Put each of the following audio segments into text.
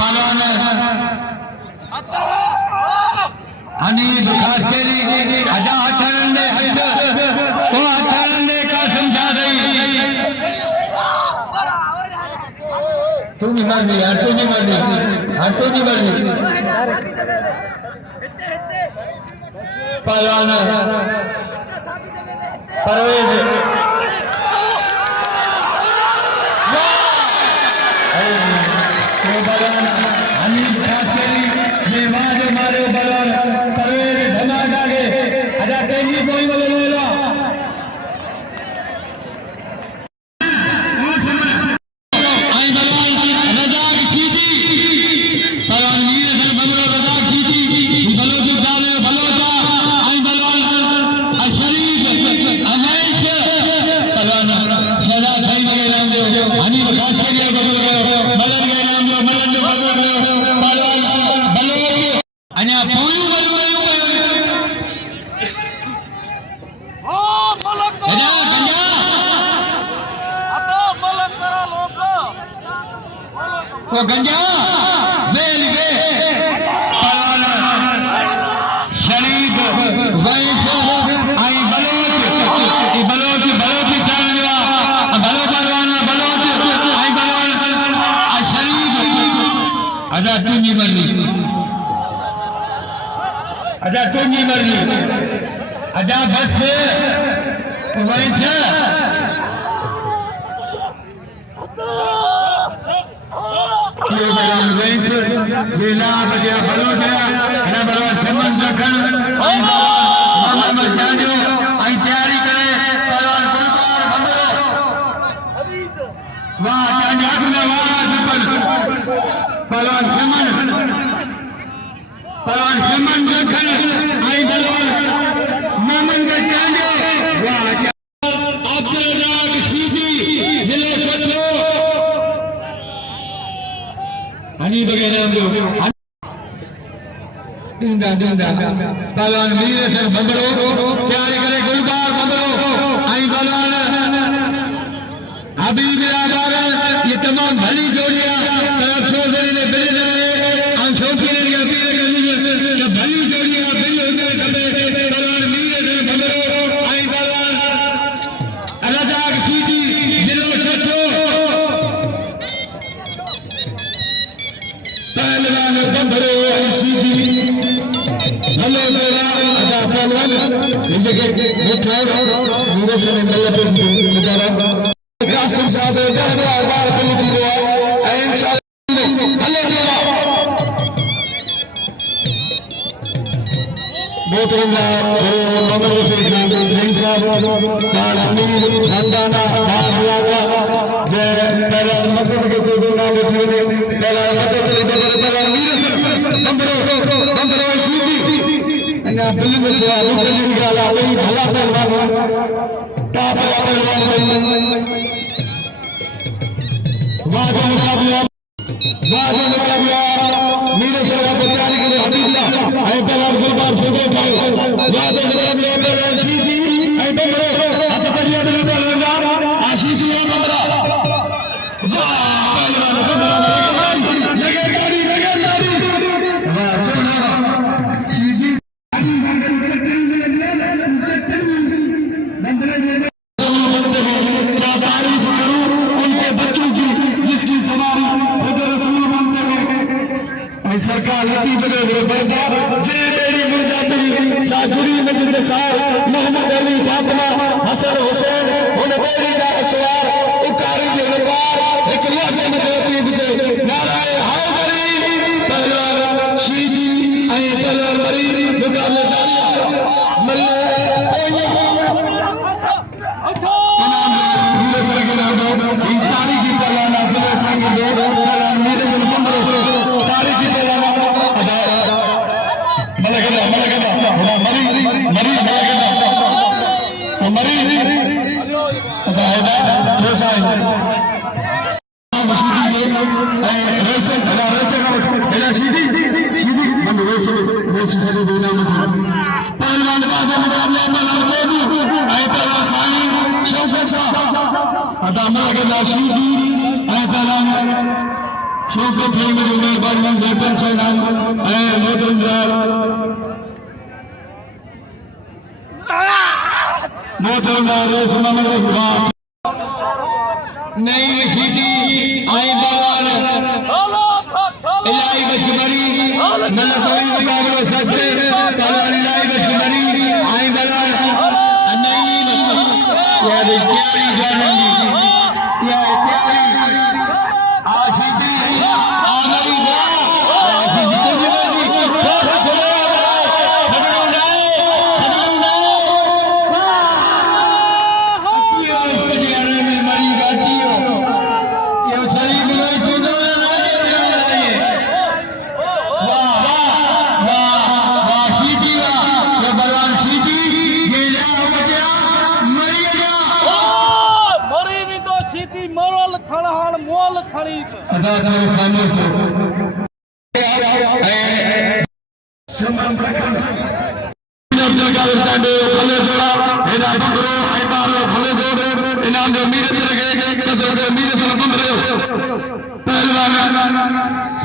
पहलवान हनीफ खास केली अजा हथरंदे हथ को हथरंदे का समझा रही तुझी मर्जी यार तुझी मर्जी हाँ तुझी मर्जी पहलवान परवेज हनीफ खास केली ये वाज मारे बलवान परवेज धमाका के अजा तेजी कोई बोले लो आई बलवान रजाक सीधी परवान नीर से बमरो रजाक सीधी बलो की डाले बलोचा आई बलवान अशरीफ अमैश परवान सदा खाई के नाम दो हनीफ खास केली बबल गयो मलन के नाम दो मलन जो बबल गयो परवान बलो अन्या पूरी बलो वो गंजा बेल के पहलवान शरीफ वैश आई बलोच चाल गया बलो पहलवान बलोच आई बलवान शरीफ अजा तुझी मर्जी अजा बस वैश बेला बजा बलो गया है बलवान समन रखन आई मोहम्मद मचाजो आई तैयारी करे पहलवान गुलबार बंदो वाह चांद अगले वाह सफल पहलवान समन रखन आई बलवान मोहम्मद मचाजो वाह अब्दुल राग सीधी दिले छठो हनी वगैरह जो पहलवान मीर सर बंदरो तैयारी करे गुलबार बंदरो आई पहलवान हबीब बिरादर ये तमाम भली जोड़ियां तरफ छोड़ने ने बिल ने आंखों की ने अपील करनी है कि भली जोड़ियां बिल होते कबे पहलवान मीर सर बंदरो आई पहलवान रजाक सीधी जिलो छठो पहलवान बंदरो सीधी हेलो मेरा अजा पहलवान इस जगह बैठा मेरे से मिलने पे बेचारा कासिम साहब कहने आवाज करने की दुआ है इंशाअल्लाह हेलो मेरा बहुत मोहम्मद रफीक सिंह साहब और अमीर खानदाना बाबला जय पहलवान मतलब के तो नाम लेते हैं पहलवान मतलब चले पहलवान मीर से बंदरो सीधी अन्ना दिल में जो मुझे निकाला वही भला पहलवान टॉप पहलवान वादा मुकाबला मीर से का तैयारी के लिए हबीबला है पहलवान गुलबार से बैठा है वादा मुकाबला पहलवान सीधी है बंदरो हाथ करिया दिल पहलवान आशीष है बंदरा वाह पहलवान लगे गाड़ी वाह सोना सीधी क्या तारीफ करूं उनके बच्चों की जिसकी सवारी खुद रसूल बनते हैं सरकार लतीफ बेटा जे मेरी मुर्जाती साजुरी मजिद सार मोहम्मद अली फातिमा हसन हुसैन उन मेरी का सवार उकारी के नवार एक लाफे में लतीफ जे नाराए हाजरी पहलवान सीधी आई पहलवान मरी मुकाबले जारी मल्ले तमाम वीर सर के नाम दो ई तारीखी पहलवान आफिल संग दो पहलवान मेरे से बंदरो तारीखी पहलवान अदा मलकदा होना मरी मलकदा मरी अदा है जो साई मशीदी में रेसे अदा रेसे का बेटा सीधी बंद रेसे से देना मत पहलवान बाजा मुकाबला पहलवान को भी आई पहलवान साई शौकत सा अदा मलकदा सीधी आई पहलवान शौकत है मेरी मेहरबानी से पेंशन नाम है मोहतरमदार सुना मेरे वास नहीं लिखी आई बावन इलाही बचमरी मतलब कोई मुकाबला सकते पहलवान इलाही बचमरी आई बावन नहीं यार तैयारी जानगी या तैयारी आशीती आमरी गा आशीती को जिंदगी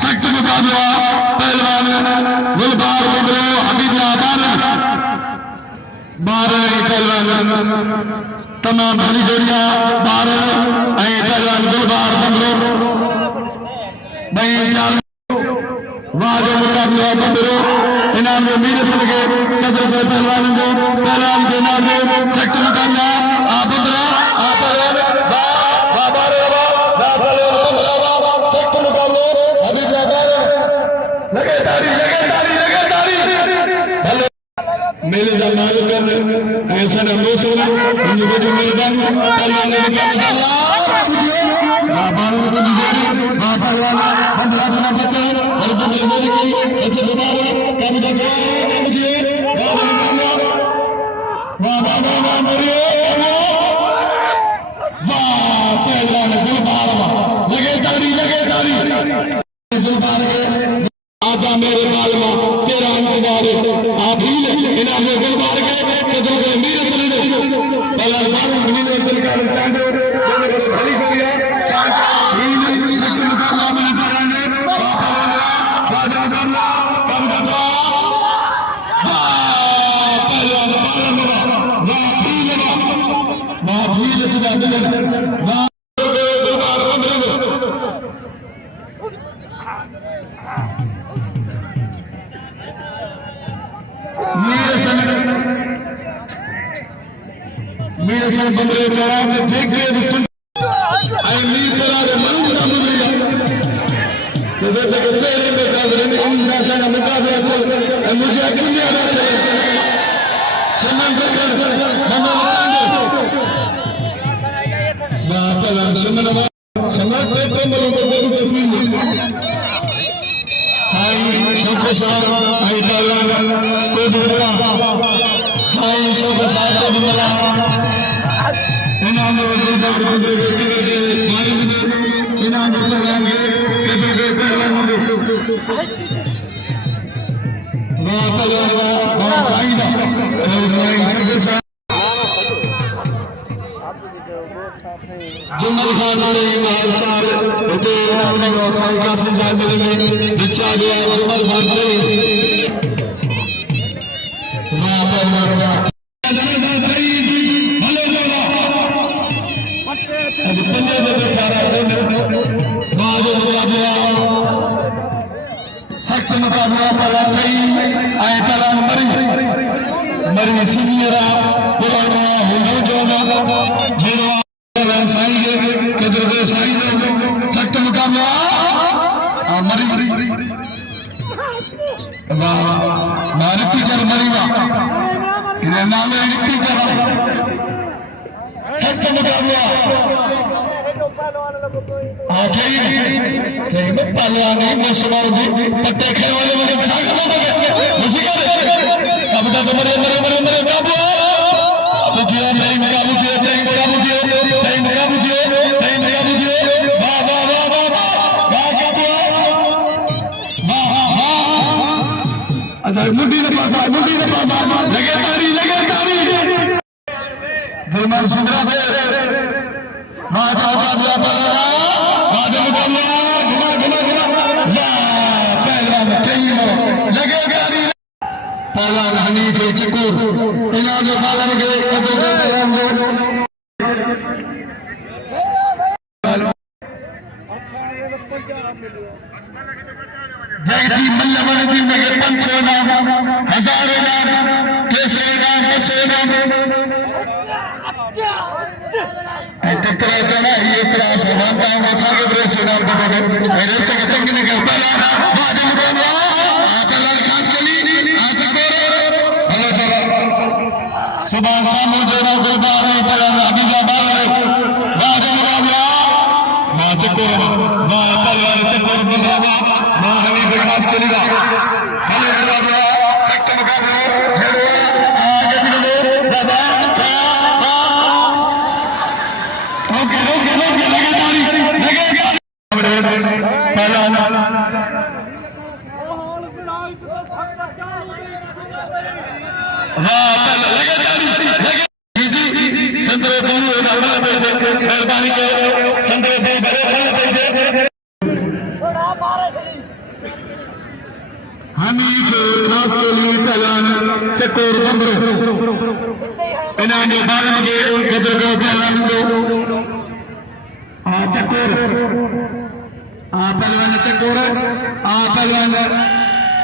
सख्त मुकाबला पहलवान गुलबार बंदरो हबीबुल्लाह बारह पहलवान तमाम भली जोड़ियां बारह पहलवान गुलबार बंदरो वाह मुकाबला बंदरो इनाम में मीर से लगे कदर के पहलवान के नाम से सख्त मुकाबला आप बंदरा आप मेरे जमाने में ऐसा न हो सकता मुझे जो मेहरबानी पहलवान ने क्या निकाला बाबाओं को निजेरी बाबा वाला बंदरा बना बच्चा और बंदरे की अच्छे दोबारा कब जाते कब दिए बाबा निकाला वाह वाह वाह वाह मरिए वाह पहलवान गुलबार लगे तारी गुलबार के आजा मेरे बालमा तेरा इंतजार आप ही इनाम में गुलबार के कदों के मीर सने पहला बारू मीर दिल का चांदो दोनों को भली हो गया चांद ही नहीं सख्त मुकाबला में पराने बाजा करना कब जाता पहलवान बालमा वाह भील तुझा दिल वाह गुलबार बंदरो मेरे सन बंदरे चढ़ा में देखे सुन आई मीर करा के मरुन सा बंदरे तो दो जगह पहले में काबले में इंसान सा ना मुकाबला चल मुझे अकल नहीं आता चल शमन कर मनो चांदो बापला शमन पे मलो को तस्वीर साईं शोकसार आई पाला को दूरा साईं शोकसार को दूरा इनाम गुलबार बंदरे के इनाम पहलवान के पहलवान वाह पहलवान वाह साईं शोकसार जुम्मन खान ने मार साहब होते साईं का संजाल में दिशा दिया जुम्मन खान ने वाह पहलवान पंजे दे बेचारा बाजो मुकाबला सख्त मुकाबला पहलवान कई आए पहलवान मरी सीनियरा पुराना हो जोना जेरो साईं के कदर के साईं सख्त मुकाबला मरी वाह रिपीटर मरी वाह ये नाम है रिपीटर सख्त मुकाबला पहलवान मुसलमान पट्टे खेल वाले बने छाग उसी का अब तो मरे मरे मरे मरे काबू अब दिया नहीं काबू दिया नहीं काबू दिया नहीं काबू दिया नहीं काबू दिया वाह वाह वाह वाह वाह काबू वाह वाह मुंडी ने पासा लगे तारी दिलमन सुंदरा पे बाजा मुकाबला घुमा जयती मल्लवन दी में 500 नाम 1000 नाम 200 नाम 200 नाम ततरा जना ये तरह समानता मसा के ब्रेस नाम दे मेरे से तंग ने के पहला बादल बोला आपला खास कली आज को हेलो जरा सुबह सामू जोड़ा गुरदार है पहला हबीबाबाद बादल बोला मां चको मां पलवार चको बुलावा मां हबीब खास कली दा हेलो बोला सख्त मुकाबला खेलो आगे दिलो दादा हमीद खास के लिए पहलवान चकोर बंबरो इन्होंने बालन के कदर को पहलवान दो चकोर पहलवान चकोर पहलवान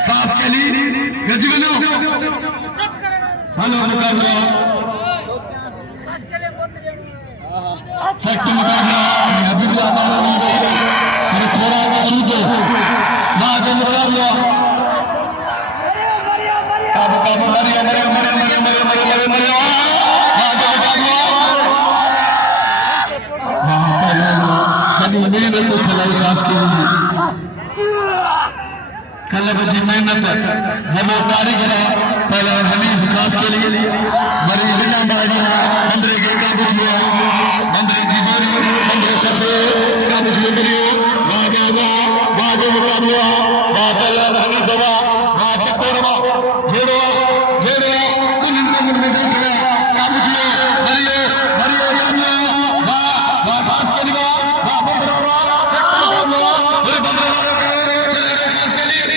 खास के लिए गजबनो हेलो मुकाबला सख्त मुकाबला हबीबुल्लाह मानवी फिर थोड़ा वसूदो बाद मुकाबला काबू काबू मरिया मरिया मरिया मरिया मरिया मरिया मरिया मरिया बाद मुकाबला कभी मेहनत तो खिलाई खास के लिए कल बजी मेहनत हमें कारीगर पहले हनीफ खास के लिए मरी बिना बाजिया बंदरे के काबू किया बंदरे की जोरी बंदरे खसे काबू किए करियो बाबा बाजो मुकाबला बाबा हनीफ बा चकोरवा जेड़ो जेड़ो कुन में देख काबू किए मरियो मरियो रामिया बा खास के लिए बा बंदरा मेरे बंदरा चले खास के लिए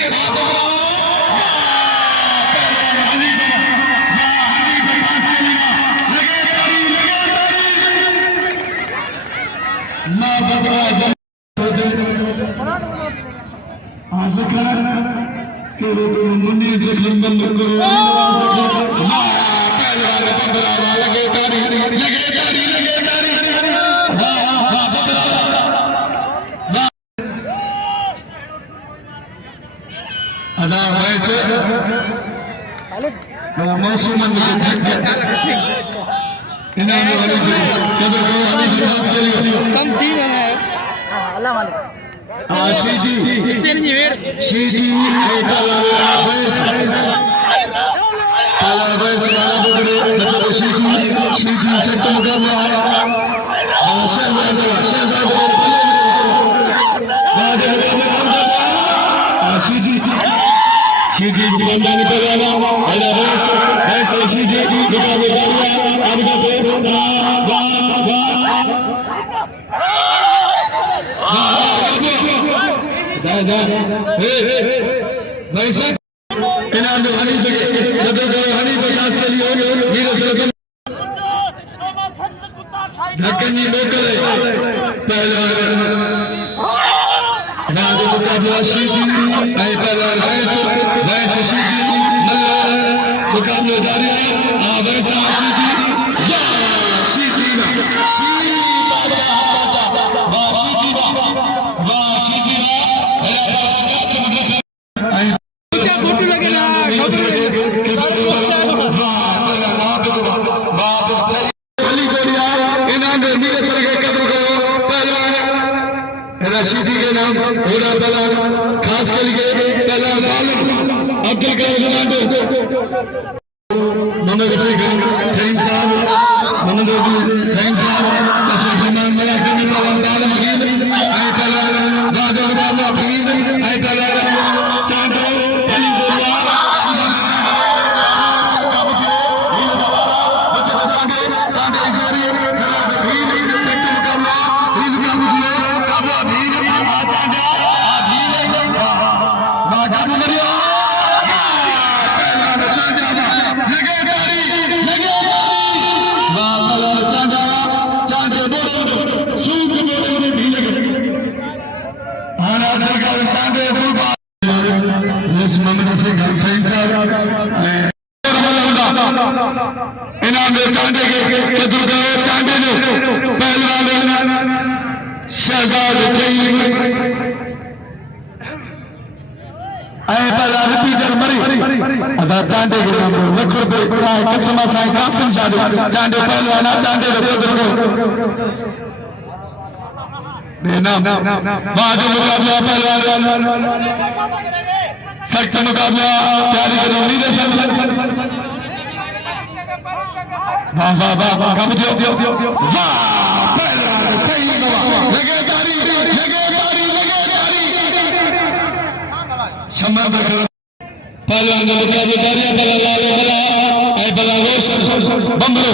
Come on. इनाम दे चांदे के चांदे ने पहलवान शहजाद रिपीटर मरी अदा चांदे के नाम लख रुपए कसम साईं कासिम शाह चांदे पहलवान चांदे नाम बाजू मुकाबला पहलवान सख्त मुकाबला तैयारी करो नीले सर वाह वाह वाह वाह कब दियो वाह पहलवान कई लगे तारी शम्मा बकर पहलवान के मुकाबले तारियां बला लाले बला ऐ बला रोश बम्बरो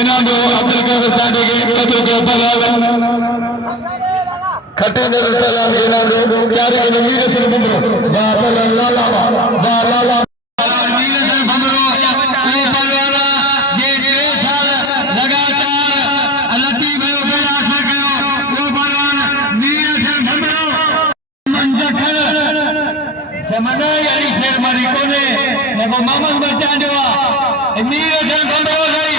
इनाम दो अब्दुल कादिर चांदे के कदर के पहलवान खट्टे दे पहलवान के इनाम दो प्यारे के नीले सर बम्बरो वाह पहलवान लाला वाह लाला नीले सर बम्बरो समझा यानी शेर मारी कोने नको मामन बचा देवा नीर जन बंदो गई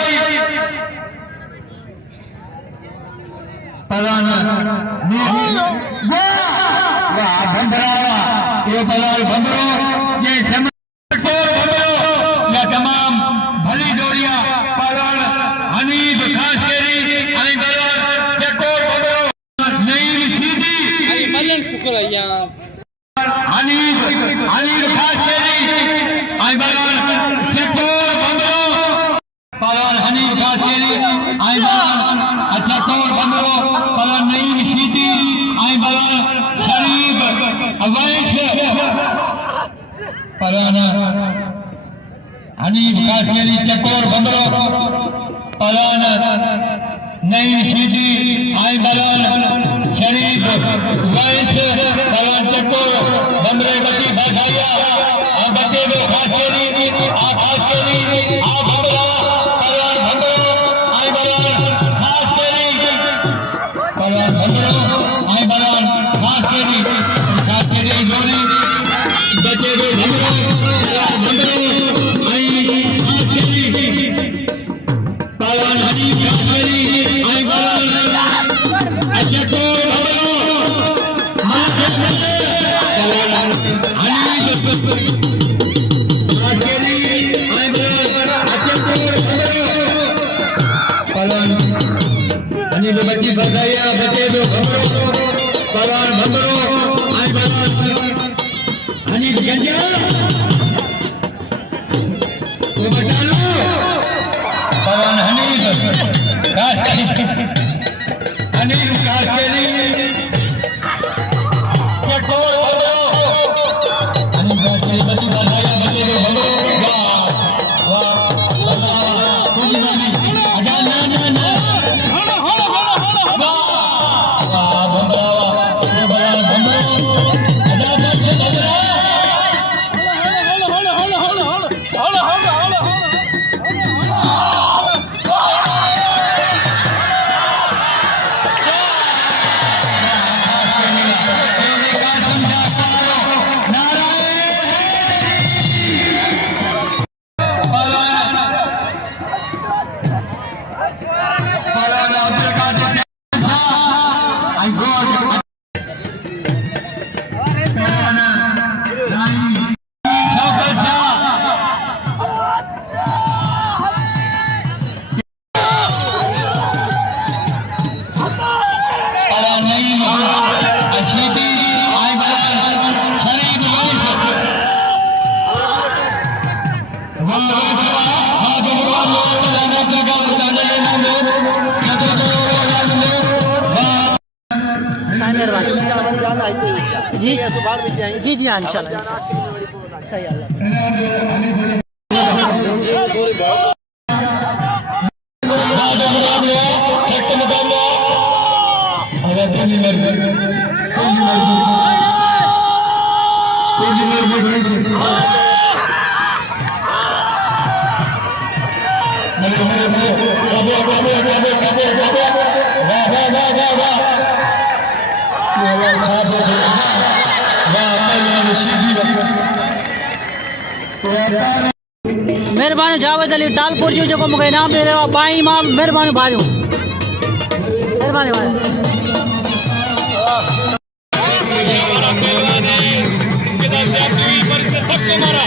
पलाना नीर वाह बंदरावा ये बलाल बंदो ये समझ को बंदो या तमाम भली जोड़ियां पलान हनीफ खास केरी आई बलाल चकोर बंदो नई सीधी आई मलन शुक्रिया हनीफ खास केरी आई बलाल चकोर बंदो पलान हनीफ खास केरी आई बलाल चकोर बंदो पलान नई सीधी आई बलाल शरीफ अवैश पलान हनीफ खास केरी चकोर बंदो पलान नई सीधी आई बलाल शरीफ अवैश पलान चकोर बंदरे बती बसाया आ बते दो खास केरी आ खास केरी आ बंदरा पलान बंदरो आई बलाल खास केरी पलान बंदरो आई बलाल खास केरी जोड़ी बते दो बंदरो पलान बंदरो आई खास केरी पलान हनीफ खास केरी आई बलाल अच्छा को बंदरो बच्ची बजाया बचे दो भमरो पलान भमरो आई बलाल हनीफ गंजा वो बचा लो पलान हनीफ खास केरी हनीफ खास केरी चकोर भमरो हनीफ खास केरी बच्ची बजाया बचे दो भमरो वाह वाह वाह पूरी मर्जी अजा ना ना ना जी जी जी हाँ इंशाल्लाह सही वाह पहलवान जावेद अली टालपुर जो को मूंखे इनाम दे रहे बाई मां मेहरबानी भाजू मेहरबानी इसके साथ से आप पर इसने सबको मारा